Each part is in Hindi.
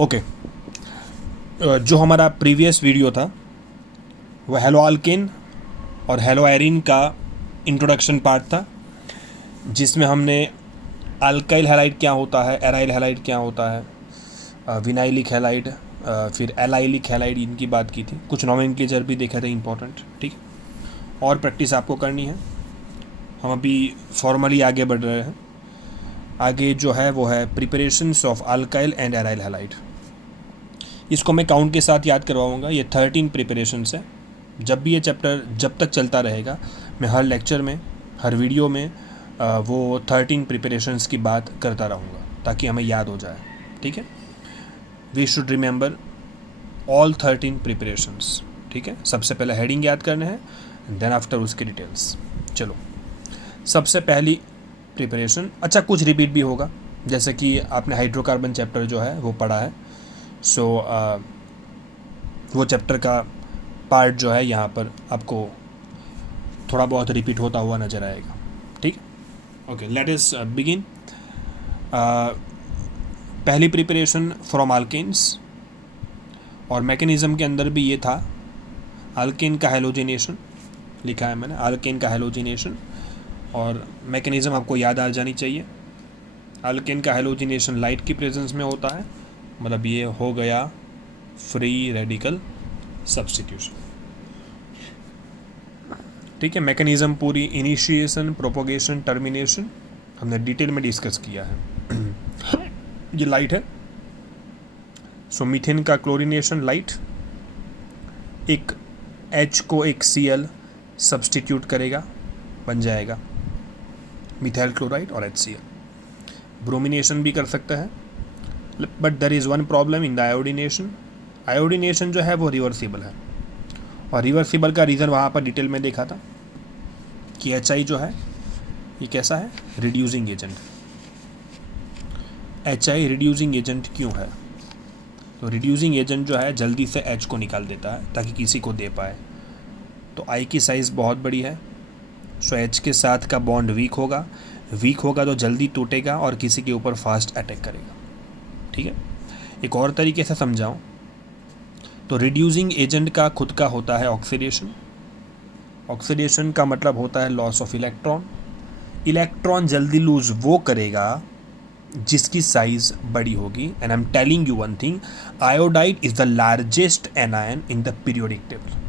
ओके, जो हमारा प्रीवियस वीडियो था वो हेलो अल्केन और हेलो आयरीन का इंट्रोडक्शन पार्ट था, जिसमें हमने अल्काइल हैलाइड क्या होता है, एराइल हैलाइड क्या होता है, विनाइलिक हैलाइड, फिर एलाइलिक हैलाइड, इनकी बात की थी। कुछ नोमेनक्लेचर भी देखे थे इंपॉर्टेंट, ठीक। और प्रैक्टिस आपको करनी है। हम अभी फॉर्मली आगे बढ़ रहे हैं। आगे जो है वो है preparations of alkyl and aryl halide. इसको मैं काउंट के साथ याद करवाऊंगा। ये 13 प्रिपरेशंस है। जब भी ये चैप्टर जब तक चलता रहेगा, मैं हर लेक्चर में, हर वीडियो में वो 13 प्रिपरेशंस की बात करता रहूँगा ताकि हमें याद हो जाए, ठीक है। We should remember all 13 preparations, ठीक है। सबसे पहले हेडिंग याद करना है, देन आफ्टर उसके डिटेल्स। चलो, सबसे पहली प्रिपरेशन, अच्छा कुछ रिपीट भी होगा, जैसे कि आपने हाइड्रोकार्बन चैप्टर जो है वो पढ़ा है। सो वो चैप्टर का पार्ट जो है यहाँ पर आपको थोड़ा बहुत रिपीट होता हुआ नज़र आएगा, ठीक। Okay, let us begin. पहली प्रिपरेशन फ्रॉम अल्केन्स, और मैकेनिज़्म के अंदर भी ये था। अल्केन का हैलोजिनेशन लिखा है मैंने, अल्केन का हैलोजिनेशन, और मैकेनिज़्म आपको याद आ जानी चाहिए। अल्केन का हैलोजिनेशन लाइट की प्रेजेंस में होता है, मतलब ये हो गया फ्री रेडिकल सब्स्टिट्यूशन, ठीक है। मैकेनिज़्म पूरी इनिशिएशन, प्रोपोगेशन, टर्मिनेशन हमने डिटेल में डिस्कस किया है। ये लाइट है। सो मीथेन का क्लोरीनेशन लाइट, एक H को एक Cl सब्स्टिट्यूट करेगा, बन जाएगा मिथाइल क्लोराइड और HCl। ब्रोमिनेशन भी कर सकता है, but there is one problem in the iodination. Iodination जो है वो रिवर्सिबल है, और रिवर्सिबल का रीज़न वहाँ पर डिटेल में देखा था कि HI जो है ये कैसा है, reducing agent. HI reducing agent क्यों है? तो रिड्यूसिंग एजेंट जो है जल्दी से H को निकाल देता है ताकि किसी को दे पाए। तो I की साइज़ बहुत बड़ी है, सो H के साथ का बॉन्ड वीक होगा तो जल्दी टूटेगा और किसी के ऊपर फास्ट अटैक करेगा, ठीक है। एक और तरीके से समझाऊं तो रिड्यूसिंग एजेंट का खुद का होता है ऑक्सीडेशन। ऑक्सीडेशन का मतलब होता है लॉस ऑफ इलेक्ट्रॉन। इलेक्ट्रॉन जल्दी लूज वो करेगा जिसकी साइज बड़ी होगी। And I am telling you one thing, iodide is the largest anion in the periodic table.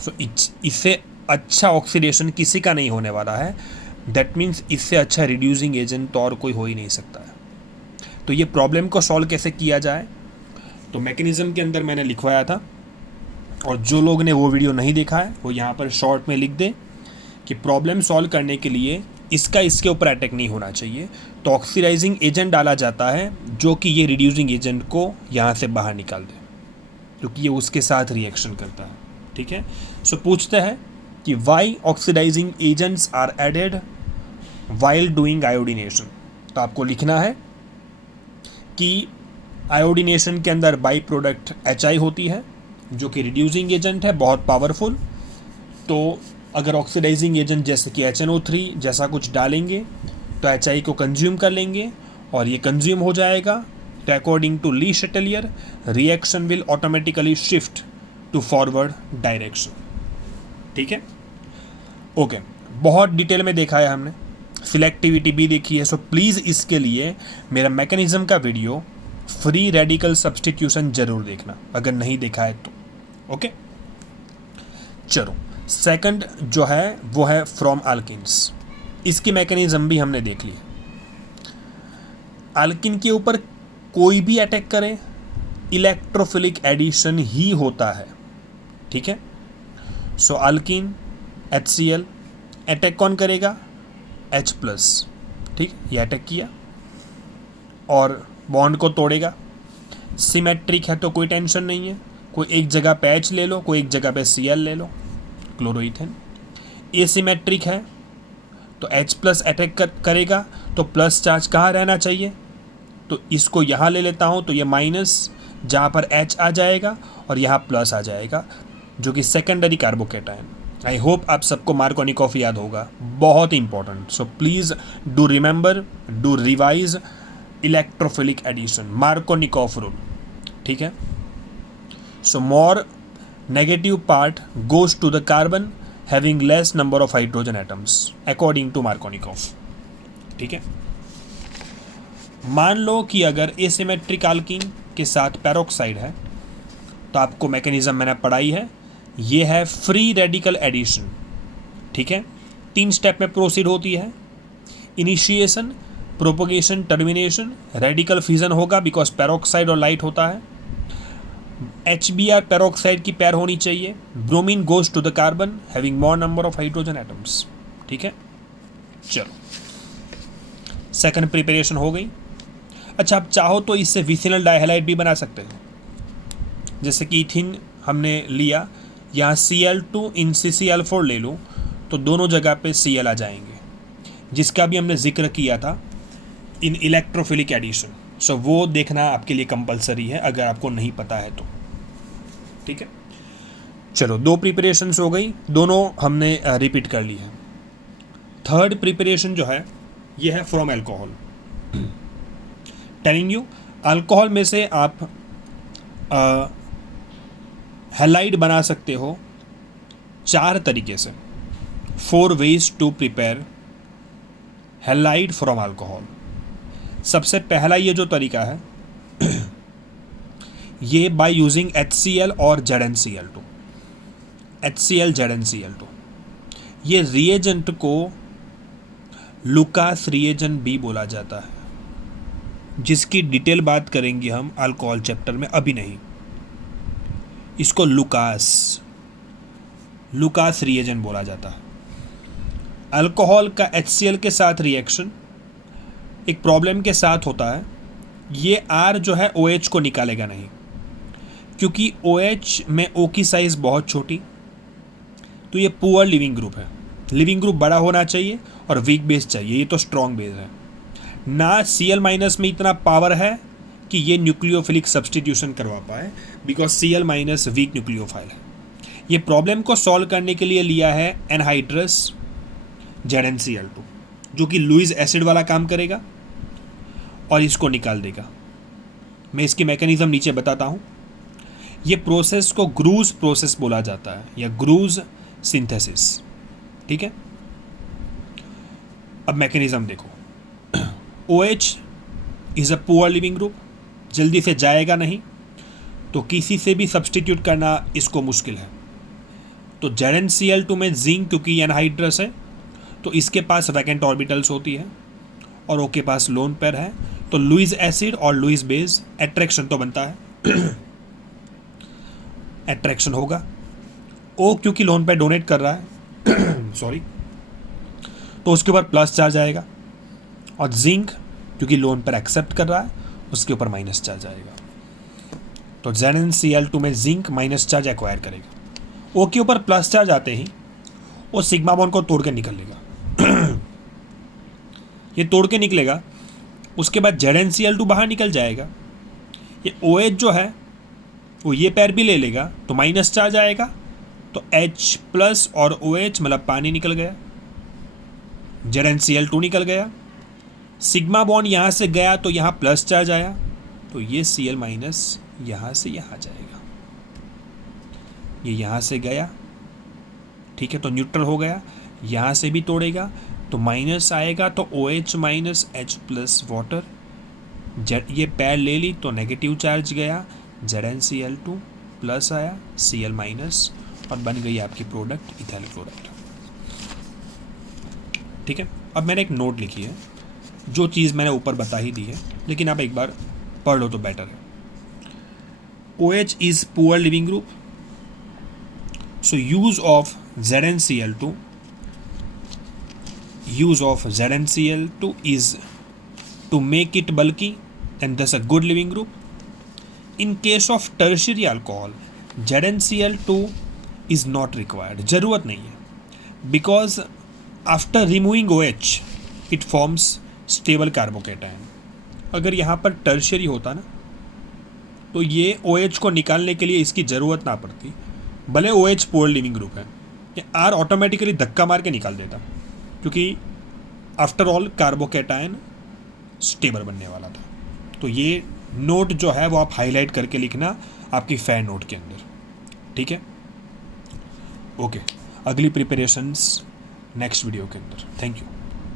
So इससे अच्छा ऑक्सीडेशन किसी का नहीं होने वाला है। दैट मीन्स इससे अच्छा रिड्यूसिंग एजेंट तो और कोई हो ही नहीं सकता है। तो ये प्रॉब्लम को सॉल्व कैसे किया जाए, तो मैकेनिज़्म के अंदर मैंने लिखवाया था, और जो लोग ने वो वीडियो नहीं देखा है वो यहाँ पर शॉर्ट में लिख दें कि प्रॉब्लम सॉल्व करने के लिए इसके ऊपर अटैक नहीं होना चाहिए, तो ऑक्सीडाइजिंग एजेंट डाला जाता है जो कि ये रिड्यूसिंग एजेंट को यहाँ से बाहर निकाल दे, क्योंकि ये उसके साथ रिएक्शन करता है, ठीक है। सो पूछते हैं कि why oxidizing agents are added while doing iodination. तो आपको लिखना है कि आयोडिनेशन के अंदर बाई प्रोडक्ट HI होती है जो कि रिड्यूसिंग एजेंट है, बहुत पावरफुल। तो अगर ऑक्सीडाइजिंग एजेंट जैसे कि HNO3 जैसा कुछ डालेंगे तो HI को कंज्यूम कर लेंगे, और ये कंज्यूम हो जाएगा तो according to Le Chatelier reaction will automatically shift to forward direction, ठीक है। ओके, बहुत डिटेल में देखा है हमने, सिलेक्टिविटी भी देखी है। सो प्लीज़ इसके लिए मेरा मैकेनिज़्म का वीडियो फ्री रेडिकल सब्स्टिट्यूशन जरूर देखना अगर नहीं देखा है तो, ओके। चलो, सेकंड जो है वो है फ्रॉम अल्किन्स। इसकी मैकेनिज्म भी हमने देख ली। अल्किन के ऊपर कोई भी अटैक करे इलेक्ट्रोफिलिक एडिशन ही होता है, ठीक है। सो अल्किन HCl, अटैक कौन करेगा, H+, ठीक। ये अटैक किया और बॉन्ड को तोड़ेगा। सिमेट्रिक है तो कोई टेंशन नहीं है, कोई एक जगह पे H ले लो, कोई एक जगह पे Cl ले लो, क्लोरोइथेन। एसिमेट्रिक है तो H+ अटैक करेगा, तो प्लस चार्ज कहाँ रहना चाहिए, तो इसको यहाँ ले लेता हूँ, तो ये माइनस जहाँ पर H आ जाएगा और यहाँ प्लस आ जाएगा, जो कि सेकेंडरी कार्बोकेटायन। आई होप आप सबको मार्कोनिकॉफ याद होगा, बहुत important. So please do remember, do revise electrophilic addition, Markovnikov rule, ठीक है। So more negative part goes to the carbon having less number of hydrogen atoms according to Markovnikov, ठीक है। मान लो कि अगर एसिमेट्रिक एल्कीन के साथ पेरोक्साइड है, तो आपको मैकेनिज्म मैंने पढ़ाई है, ये है फ्री रेडिकल एडिशन, ठीक है। 3 स्टेप में प्रोसीड होती है, initiation, propagation, termination. Radical fusion होगा बिकॉज पेरोक्साइड और लाइट होता है। HBr पेरोक्साइड की पैर होनी चाहिए। Bromine goes to the carbon having more number of hydrogen atoms, ठीक है। चलो सेकंड प्रिपरेशन हो गई। अच्छा, आप चाहो तो इससे विसिनल डाइहैलाइड भी बना सकते हो, जैसे कि इथिन हमने लिया, यहाँ Cl2 इन CCl4 ले लो तो दोनों जगह पे Cl आ जाएंगे, जिसका भी हमने जिक्र किया था इन इलेक्ट्रोफिलिक एडिशन। सो वो देखना आपके लिए कंपलसरी है अगर आपको नहीं पता है तो, ठीक है। चलो 2 प्रिपरेशंस हो गई, दोनों हमने रिपीट कर ली है। थर्ड प्रिपरेशन जो है ये है from alcohol. Telling you, alcohol में से आप हैलाइड बना सकते हो 4 तरीके से। 4 ways to prepare halide from alcohol. सबसे पहला ये जो तरीका है ये बाय यूजिंग HCl और ZnCl2। HCl ZnCl2 ये रिएजेंट को लुकास रिएजेंट भी बोला जाता है, जिसकी डिटेल बात करेंगे हम अल्कोहल चैप्टर में, अभी नहीं। इसको लुकास रिएजेंट बोला जाता है। अल्कोहल का HCl के साथ रिएक्शन एक प्रॉब्लम के साथ होता है, ये R जो है OH को निकालेगा नहीं, क्योंकि OH में O की साइज़ बहुत छोटी, तो ये पुअर लिविंग ग्रुप है। लिविंग ग्रुप बड़ा होना चाहिए और वीक बेस चाहिए, ये तो स्ट्रॉन्ग बेस है ना। Cl- में इतना पावर है कि ये न्यूक्लियोफिलिक सब्सटीट्यूशन करवा पाए, बिकॉज Cl- वीक न्यूक्लियोफाइल है। ये प्रॉब्लम को सॉल्व करने के लिए लिया है एनहाइड्रस ZnCl2, जो कि लुईस एसिड वाला काम करेगा और इसको निकाल देगा। मैं इसकी मैकेनिज्म नीचे बताता हूँ। ये प्रोसेस को ग्रूज प्रोसेस बोला जाता है या ग्रूज सिंथेसिस, ठीक है। अब मैकेनिज्म देखो, OH is a poor leaving group, जल्दी से जाएगा नहीं, तो किसी से भी सब्सटीट्यूट करना इसको मुश्किल है। तो ZnCl2 में जिंक, क्योंकि एनहाइड्रस है तो इसके पास वैकेंट ऑर्बिटल्स होती है और O के पास लोन पेयर है, तो लुईस एसिड और लुईस बेस एट्रैक्शन तो बनता है एट्रैक्शन होगा। O क्योंकि लोन पेयर डोनेट कर रहा है सॉरी, तो उसके ऊपर प्लस चार्ज आएगा, और जिंक क्योंकि लोन पेयर एक्सेप्ट कर रहा है उसके ऊपर माइनस चार्ज आएगा। तो ZnCl2 में जिंक माइनस चार्ज एक्वायर करेगा। O के ऊपर प्लस चार्ज आते ही वो सिग्मा बॉन्ड को तोड़ के निकल लेगा ये तोड़ के निकलेगा, उसके बाद ZnCl2 बाहर निकल जाएगा। ये OH जो है वो ये पैर भी ले लेगा, तो माइनस चार्ज आएगा, तो H+ और OH मतलब पानी निकल गया, ZnCl2 निकल गया। सिग्मा बॉन्ड यहाँ से गया तो यहाँ प्लस चार्ज आया, तो ये Cl- यहाँ से यहाँ जाएगा, ये यहाँ से गया, ठीक है, तो न्यूट्रल हो गया। यहाँ से भी तोड़ेगा तो माइनस आएगा, तो OH- H+ वाटर, ये पैर ले ली तो नेगेटिव चार्ज गया, ZnCl2 प्लस आया, Cl- और बन गई आपकी प्रोडक्ट इथाइल क्लोराइड, ठीक है। अब मैंने एक नोट लिखी है, जो चीज़ मैंने ऊपर बता ही दी है, लेकिन आप एक बार पढ़ लो तो बेटर है। OH is poor leaving group, so use of ZnCl2 is to make it bulky and thus a good living group. In case of tertiary alcohol, ZnCl2 is not required, ज़रूरत नहीं है, because after removing OH it forms stable carbocation। अगर यहाँ पर टर्शियरी होता ना तो ये OH को निकालने के लिए इसकी ज़रूरत ना पड़ती, भले OH पुअर लिविंग ग्रुप है, ये R ऑटोमेटिकली धक्का मार के निकाल देता, क्योंकि आफ्टर ऑल कार्बोकेटायन स्टेबल बनने वाला था। तो ये नोट जो है वो आप हाईलाइट करके लिखना आपकी फेयर नोट के अंदर, ठीक है। ओके, अगली प्रिपरेशंस नेक्स्ट वीडियो के अंदर। Thank you.